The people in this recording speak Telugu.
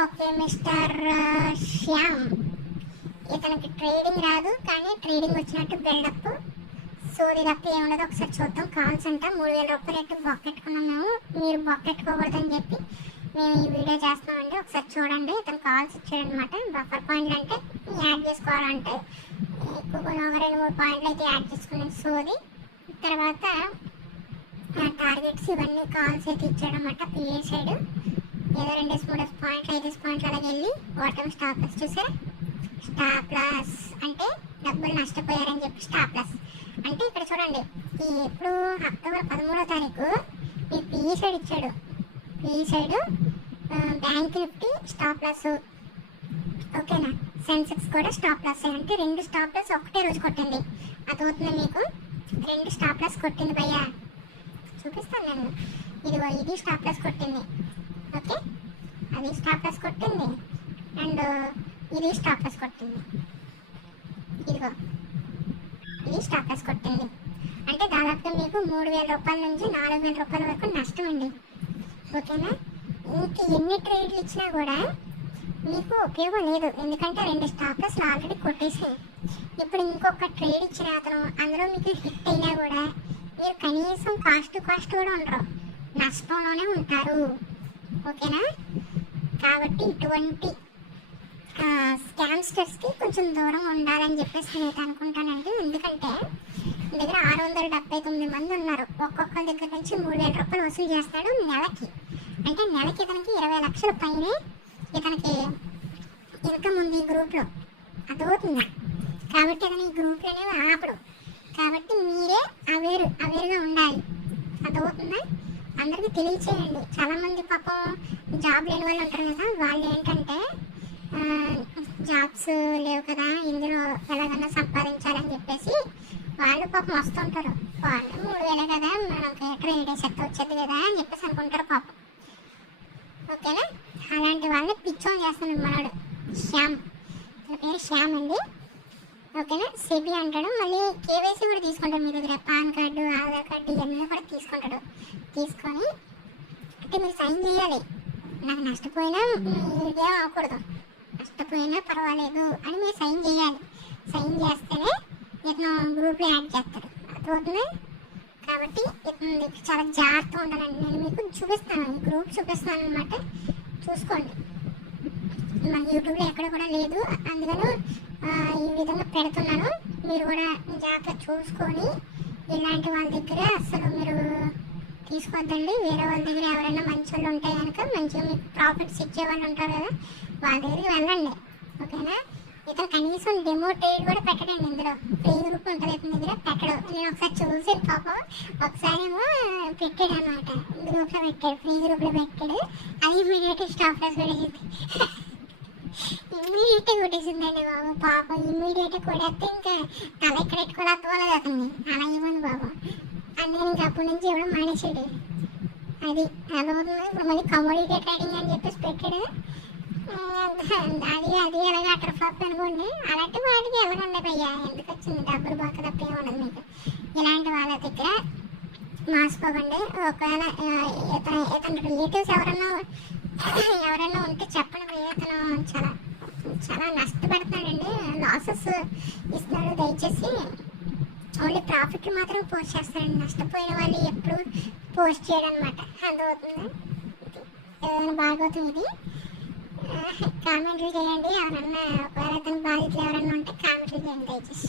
ఓకే మిస్టర్ శ్యామ్, ఇతనికి ట్రేడింగ్ రాదు కానీ ట్రేడింగ్ వచ్చినట్టు బిల్డప్. సో ఇది తప్ప ఏముండదు, ఒకసారి చూద్దాం. కాల్స్ అంట 3000 రూపాయలు బొక్కెట్టుకున్నాం మేము, మీరు బొక్కెట్టుకోకూడదని చెప్పి మేము ఈ వీడియో చేస్తున్నామండి. ఒకసారి చూడండి. ఇతను కాల్స్ ఇచ్చాడనమాట. బఫర్ పాయింట్లు అంటే యాడ్ చేసుకోవాలంటే ఎక్కువ 2-3 పాయింట్లు అయితే యాడ్ చేసుకున్నాను. సోది తర్వాత టార్గెట్స్ ఇవన్నీ కాల్స్ అయితే ఇచ్చాడనమాట. పిఏ సైడ్ ఏదో 2-3 పాయింట్లు 5 పాయింట్లు అలాగే వెళ్ళి బాటమ్ స్టాప్ లాస్ చూసారా. స్టాప్ లాస్ అంటే డబ్బులు నష్టపోయారని చెప్పి స్టాప్ లాస్ అంటే ఇక్కడ చూడండి. ఇప్పుడు అక్టోబర్ 13వ తారీఖు మీ పిఈ సైడ్ ఇచ్చాడు. PE side bank Nifty stop loss, ఓకేనా. సెన్సెక్స్ కూడా స్టాప్ లాస్ అంటే 2 స్టాప్ లాస్ ఒకటే రోజు కొట్టింది. అదవుతుంది మీకు. 2 స్టాప్ లాస్ కొట్టింది భయ్యా, చూపిస్తాను నేను. ఇదిగో ఇది స్టాప్ లాస్ కొట్టింది, ఓకే. అది స్టాప్ లాస్ కొట్టింది అండ్ ఇది స్టాప్ లాస్ కొట్టింది. ఇదిగో ఇది స్టాప్ లాస్ కొట్టింది. అంటే దాదాపుగా మీకు 3000 రూపాయల నుంచి 4000 రూపాయల వరకు నష్టం అండి, ఓకేనా. ఇంక ఎన్ని ట్రేడ్లు ఇచ్చినా కూడా మీకు ఉపయోగం లేదు, ఎందుకంటే 2 స్టాప్ లాస్లు ఆల్రెడీ కొట్టేసాయి. ఇప్పుడు ఇంకొక ట్రేడ్ ఇచ్చిన అతను అందులో మీకు హిట్ అయినా కూడా మీరు కనీసం కాస్ట్ కూడా ఉండరు, నష్టంలోనే ఉంటారు, ఓకేనా. కాబట్టి ఇటువంటి స్కామ్స్టర్స్కి కొంచెం దూరం ఉండాలని చెప్పేసి నేను అనుకుంటానండి. ఎందుకంటే మీ దగ్గర 679 మంది ఉన్నారు. ఒక్కొక్కరి దగ్గర నుంచి 3000 రూపాయలు వసూలు చేస్తాడు నెలకి. అంటే నెలకి ఇతనికి 20 లక్షల పైనే ఇతనికి ఇన్కమ్ ఉంది ఈ గ్రూప్లో, అదవుతుందా. కాబట్టి అతను ఈ గ్రూప్లోనే ఆపడు. కాబట్టి మీరే అవేర్గా ఉండాలి, అదవుతుందా. అందరికీ తెలియచేయండి. చాలామంది పాపం జాబ్ లేని వాళ్ళు ఉంటారు కదా, వాళ్ళు ఏంటంటే జాబ్స్ లేవు కదా, ఇందులో ఎలాగైనా సంపాదించాలని చెప్పేసి వాళ్ళు పాపం వస్తుంటారు. వాళ్ళు 3000 కదా మనకి ట్రేడ్ సెట్ వచ్చేది కదా అని చెప్పేసి అనుకుంటారు పాపం, ఓకేనా. అలాంటి వాళ్ళని పిచ్చోని చేస్తున్నాడు మనోడు శ్యామ్. తన పేరు శ్యామ్ అండి, ఓకేనా. సెబీ అంటాడు. మళ్ళీ కేవైసీ కూడా తీసుకుంటాడు మీ దగ్గర. పాన్ కార్డు, ఆధార్ కార్డు ఇవన్నీ కూడా తీసుకుంటాడు. తీసుకొని అంటే మీరు సైన్ చేయాలి. నాకు నష్టపోయినా ఇదే అవ్వకూడదు, నష్టపోయినా పర్వాలేదు అని మీరు సైన్ చేయాలి. సైన్ చేస్తేనే ఇతను గ్రూప్లో యాడ్ చేస్తాడు, అర్థమవుతుంది. కాబట్టి ఇతను చాలా జాగ్రత్తగా ఉండాలండి. నేను మీకు చూపిస్తాను, ఈ గ్రూప్ చూపిస్తాను అనమాట, చూసుకోండి. మన యూట్యూబ్లో ఎక్కడ కూడా లేదు, అందుకని ఈ విధంగా పెడుతున్నాను. మీరు కూడా జాగ్రత్త చూసుకొని ఇలాంటి వాళ్ళ దగ్గర అసలు మీరు తీసుకోవద్దండి. వేరే వాళ్ళ దగ్గర ఎవరైనా మంచి వాళ్ళు ఉంటే కనుక మంచిగా మీకు ప్రాఫిట్స్ ఇచ్చే వాళ్ళు ఉంటారు కదా, వాళ్ళ దగ్గరికి వెళ్ళండి, ఓకేనా. ఇతను కనీసం డెమో ట్రేడ్ కూడా పెట్టడండి. ఇందులో ఫ్రీ గ్రూప్ ఉంటుంది, ఇతని దగ్గర పెట్టడు. నేను ఒకసారి చూసాను పాపం, ఒకసారి ఏమో పెట్టాడు అనమాట, గ్రూప్లో పెట్టాడు, ఫ్రీ గ్రూప్లో పెట్టాడు. అది ఇమ్మీడియట్గా స్టాప్ లాస్ కొట్టేసింది. ఇమ్మీడియట్గా కొట్టేసిందండి బాబు, పాపం ఇమ్మీడియట్గా కొట్టేస్తే ఇంకా తల ఎక్కడ పెట్టుకోలేకపోలేదు అతన్ని. అలా ఇవ్వండి బాబు అని నేను ఇంకా అప్పటి నుంచి ఇవ్వడం మానేసాడు. అది అదవుతుంది. ఇప్పుడు మళ్ళీ కమోడిటీ ట్రేడింగ్ అని చెప్పేసి పెట్టాడు. అది అలాగే అటర్ ఫ్లాప్ అనుకోండి. అలాంటి వాటికి ఎవరండి భయ్యా, ఎందుకు వచ్చింది డబ్బులు బాగా తప్ప ఏమన్నది మీకు. ఇలాంటి వాళ్ళ దగ్గర మోసపోకండి. ఒకవేళ ఇతని రిలేటివ్స్ ఎవరైనా ఉంటే చెప్పండి భయ్యా, ఇతను చాలా నష్టపడుతున్నాడండి, లాసెస్ ఇస్తున్నాడు. దయచేసి ఓన్లీ ప్రాఫిట్ మాత్రం పోస్ట్ చేస్తారండి, నష్టపోయిన వాళ్ళు ఎప్పుడు పోస్ట్ చేయడం అనమాట, అర్థమవుతుంది. ఏదైనా బాగోతుంది ఇది. కామెంట్లు చేయండి, ఎవరన్నా ఒకవేళ తన బాధితులు ఎవరన్నా ఉంటే కామెంట్లు చేయండి దయచేసి.